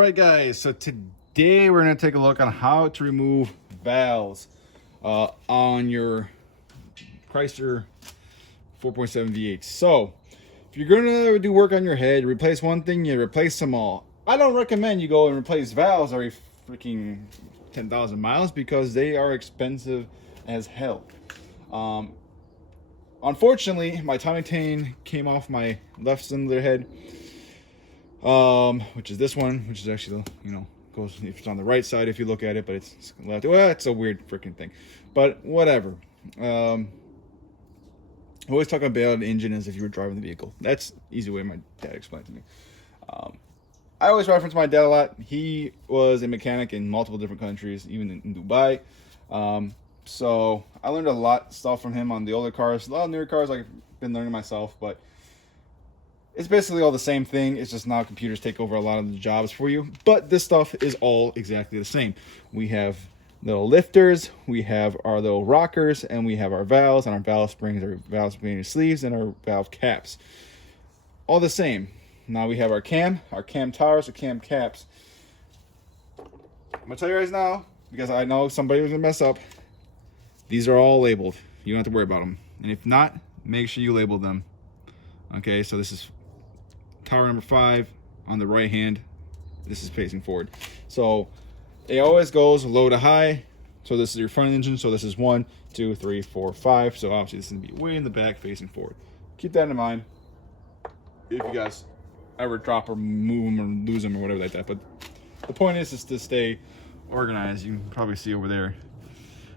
Alright guys, so today we're going to take a look on how to remove valves on your Chrysler 4.7 V8. So, if you're going to do work on your head, replace one thing, you replace them all. I don't recommend you go and replace valves every freaking 10,000 miles because they are expensive as hell. Unfortunately, my timing chain came off my left cylinder head. Which is this one, which is actually, goes, if it's on the right side if you look at it, but it's left. Well, it's a weird freaking thing, but whatever. I always talk about the engine as if you were driving the vehicle. That's the easy way my dad explained to me. I always reference my dad a lot. He was a mechanic in multiple different countries, even in Dubai. So I learned a lot of stuff from him on the older cars. A lot of newer cars I've been learning myself, but it's basically all the same thing. It's just now computers take over a lot of the jobs for you. But this stuff is all exactly the same. We have little lifters, we have our little rockers, and we have our valves, and our valve springs, our valve spring sleeves, and our valve caps. All the same. Now we have our cam towers, our cam caps. I'm going to tell you guys now, because I know somebody was going to mess up. These are all labeled. You don't have to worry about them. And if not, make sure you label them. Okay, so this is tower number 5 on the right hand. This is facing forward. So it always goes low to high. So this is your front engine. So this is 1, 2, 3, 4, 5. So obviously this is gonna be way in the back facing forward. Keep that in mind if you guys ever drop or move them or lose them or whatever like that. But the point is to stay organized. You can probably see over there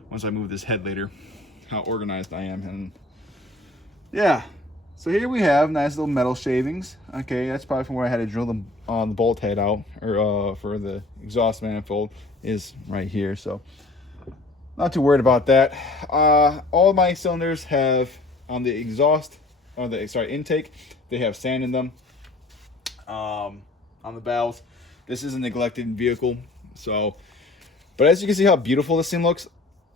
once I move this head later how organized I am. And yeah. So here we have nice little metal shavings. Okay, that's probably from where I had to drill the bolt head out, or for the exhaust manifold is right here. So not too worried about that. All my cylinders have on the exhaust, or the intake, they have sand in them. On the valves, this is a neglected vehicle. So, but as you can see how beautiful this thing looks,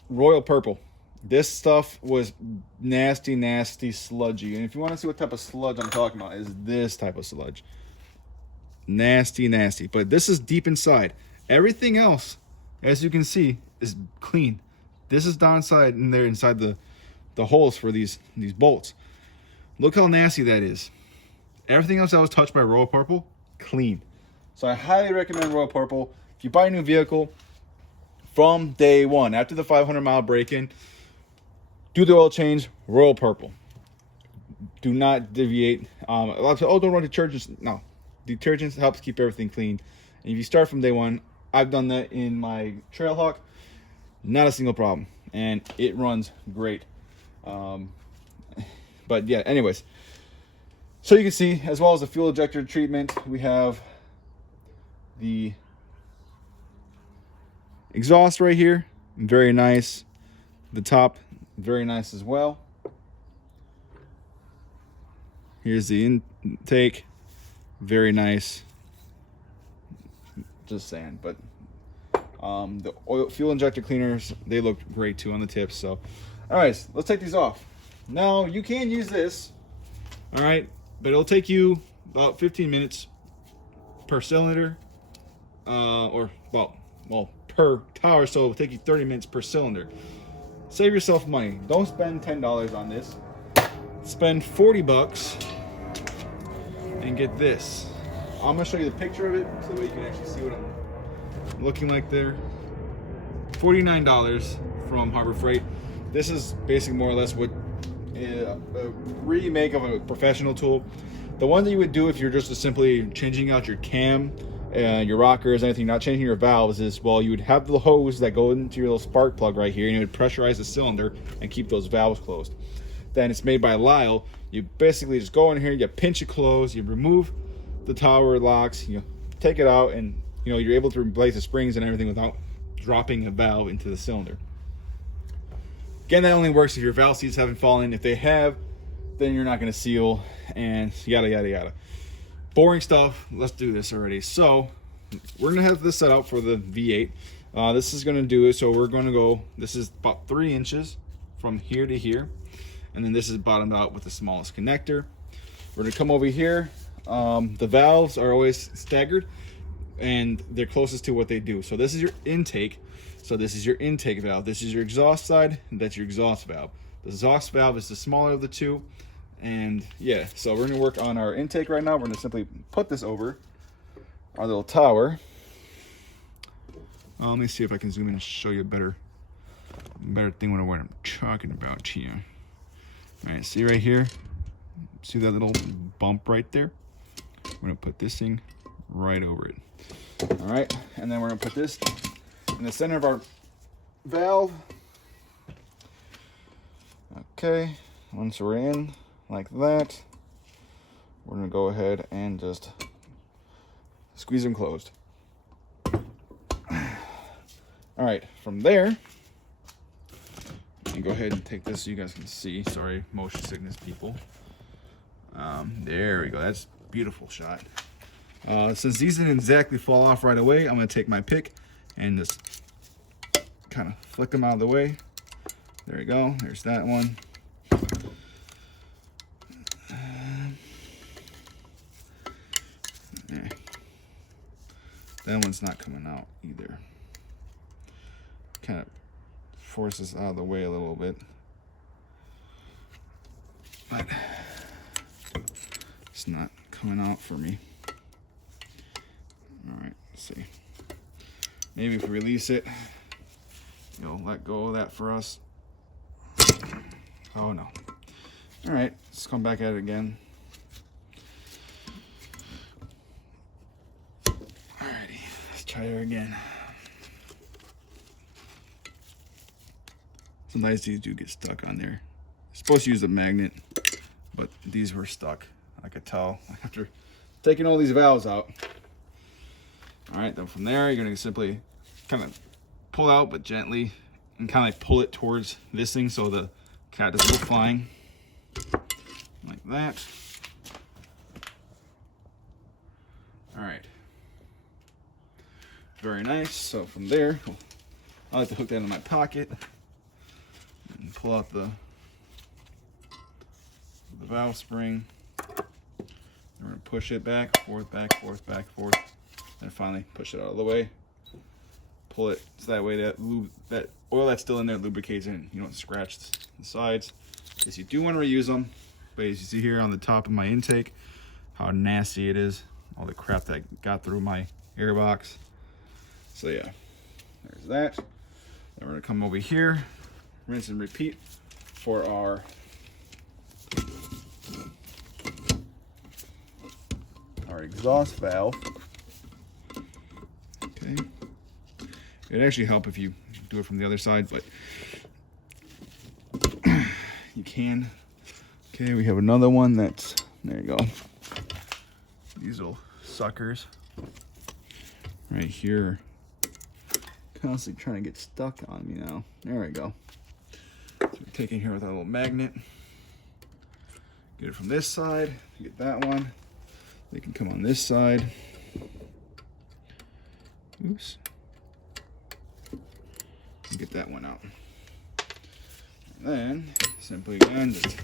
royal purple. This stuff was nasty sludgy, and if you want to see what type of sludge I'm talking about, is this type of sludge. Nasty, but this is deep inside. Everything else, as you can see, is clean. This is down inside, and they're inside the holes for these bolts. Look how nasty that is. Everything else that was touched by royal purple, clean. So I highly recommend royal purple. If you buy a new vehicle, from day one, after the 500-mile break-in, do the oil change, royal purple. Do not deviate. A lot of people, oh, don't run detergents. No, detergents helps keep everything clean. And if you start from day one, I've done that in my Trailhawk, not a single problem, and it runs great. But yeah, anyways, so you can see, as well as the fuel ejector treatment, we have the exhaust right here, very nice. The top, very nice as well. Here's the intake, very nice. Just saying, but the fuel injector cleaners, they look great too on the tips. So, all right, let's take these off. Now you can use this, all right, but it'll take you about 15 minutes per cylinder, or well per tower. So it'll take you 30 minutes per cylinder. Save yourself money. Don't spend $10 on this. Spend 40 bucks and get this. I'm gonna show you the picture of it so that you can actually see what I'm looking like there. $49 from Harbor Freight. This is basically more or less what a remake of a professional tool. The one that you would do if you're just simply changing out your cam and your rockers, anything, not changing your valves, is, well, you would have the hose that go into your little spark plug right here, and you would pressurize the cylinder and keep those valves closed. Then it's made by Lyle. You basically just go in here, you pinch it closed, you remove the tower locks, you take it out, and you're able to replace the springs and everything without dropping a valve into the cylinder. Again, that only works if your valve seats haven't fallen. If they have, then you're not going to seal, and yada. Boring stuff. Let's do this already. So we're going to have this set up for the V8. This is going to do it. So we're going to go, this is about 3 inches from here to here. And then this is bottomed out with the smallest connector. We're going to come over here. The valves are always staggered. and they're closest to what they do. So this is your intake. So this is your intake valve. This is your exhaust side. And that's your exhaust valve. The exhaust valve is the smaller of the two. And yeah, so we're gonna work on our intake right now. We're gonna simply put this over our little tower. Let me see if I can zoom in and show you a better thing what I'm talking about here. All right, see right here? See that little bump right there? We're gonna put this thing right over it. All right, and then we're gonna put this in the center of our valve. Okay, once we're in like that, we're gonna go ahead and just squeeze them closed. All right, from there, you can go ahead and take this so you guys can see. Sorry, motion sickness people. There we go, that's a beautiful shot. Since these didn't exactly fall off right away, I'm gonna take my pick and just kind of flick them out of the way. There we go, there's that one. There. That one's not coming out either. Kind of forces out of the way a little bit. But it's not coming out for me. All right, let's see. Maybe if we release it, you'll let go of that for us. Oh no. All right, let's come back at it again. Alrighty, let's try her again. Sometimes these do get stuck on there. You're supposed to use a magnet, but these were stuck. I could tell after taking all these valves out. All right, then from there, you're gonna simply kind of pull out, but gently, and kind of pull it towards this thing so the cat doesn't go flying. Like that. All right. Very nice. So from there, I like to hook that in my pocket and pull out the valve spring. We're gonna push it back, forth, back, forth, back, forth, and finally push it out of the way. Pull it so that way that oil that's still in there lubricates and you don't scratch the sides. Because you do want to reuse them, but as you see here on the top of my intake, how nasty it is, all the crap that got through my air box. So yeah, there's that. Then we're gonna come over here, rinse and repeat for our exhaust valve. Okay. It'd actually help if you do it from the other side, but you can. Okay, we have another one that's, there you go. These little suckers right here, constantly trying to get stuck on me now. There we go. So we're taking here with our little magnet. Get it from this side, get that one. They can come on this side. Oops. And get that one out. And then, simply again, just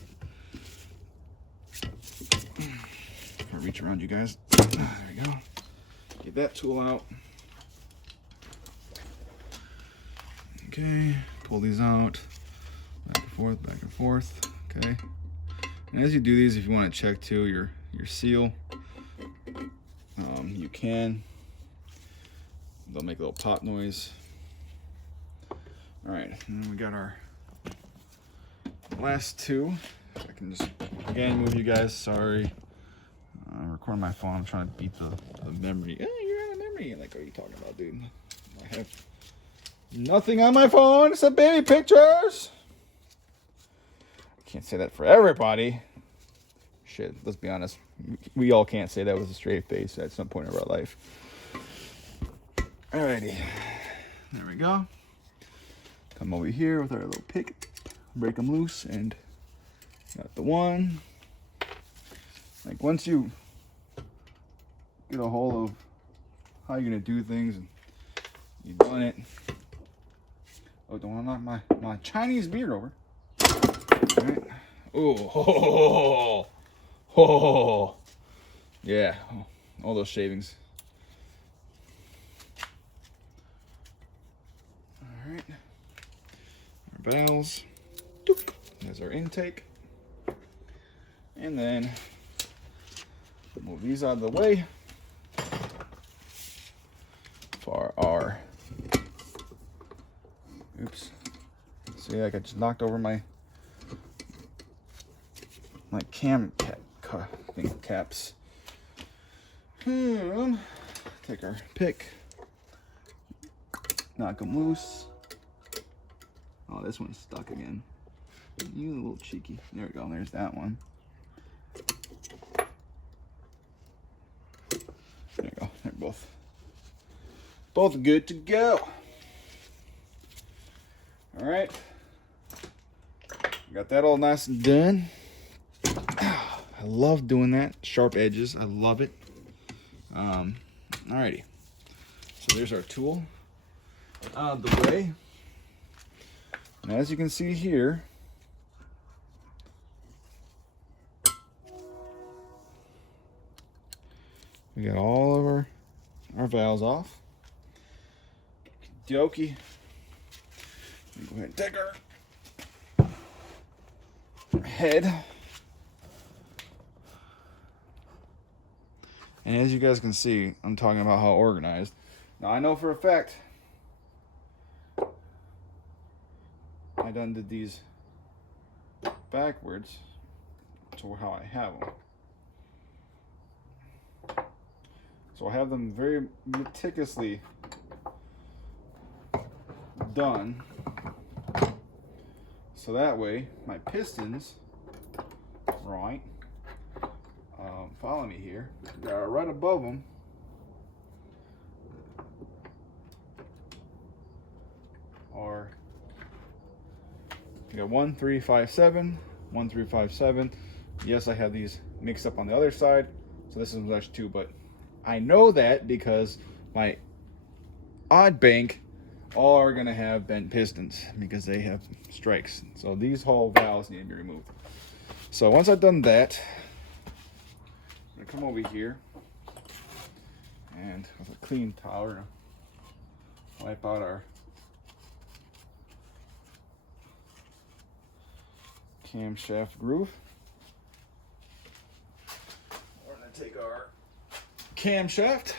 I'll reach around you guys. There we go. Get that tool out. Okay, pull these out. Back and forth, back and forth. Okay. And as you do these, if you want to check too your seal, you can. They'll make a little pop noise. All right, and then we got our last two. I can just again move you guys. Sorry, I'm recording my phone. I'm trying to beat the memory. Oh, you're out of memory. Like, what are you talking about, dude? I have nothing on my phone except baby pictures. I can't say that for everybody. Shit, let's be honest. We all can't say that with a straight face at some point of our life. Alrighty, there we go. Come over here with our little pick, break them loose, and got the one. Like, once you get a hold of how you're gonna do things and you've done it. Oh, don't wanna knock my Chinese beer over. All right. Oh, yeah, all those shavings. valves. There's our intake. And then move these out of the way for our, oops, see, like I just knocked over my cam caps. Take our pick, knock them loose. Oh, this one's stuck again. You little cheeky. There we go. There's that one. There you go. They're both good to go. All right. Got that all nice and done. I love doing that. Sharp edges. I love it. Alrighty. So there's our tool out of the way. And as you can see here, we got all of our valves off. Dokey. Go ahead and take our head. And as you guys can see, I'm talking about how organized. Now I know for a fact I done did these backwards to how I have them. So I have them very meticulously done. So that way my pistons, right, follow me here, they're right above them. Or you got 1, 3, 5, 7, 1, 3, 5, 7. Yes, I have these mixed up on the other side, so this is actually 2, but I know that because my odd bank all are gonna have bent pistons because they have strikes. So these whole valves need to be removed. So once I've done that, I'm gonna come over here and with a clean towel wipe out our camshaft groove. We're gonna take our camshaft,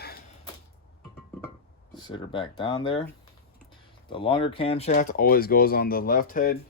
sit her back down there. The longer camshaft always goes on the left head.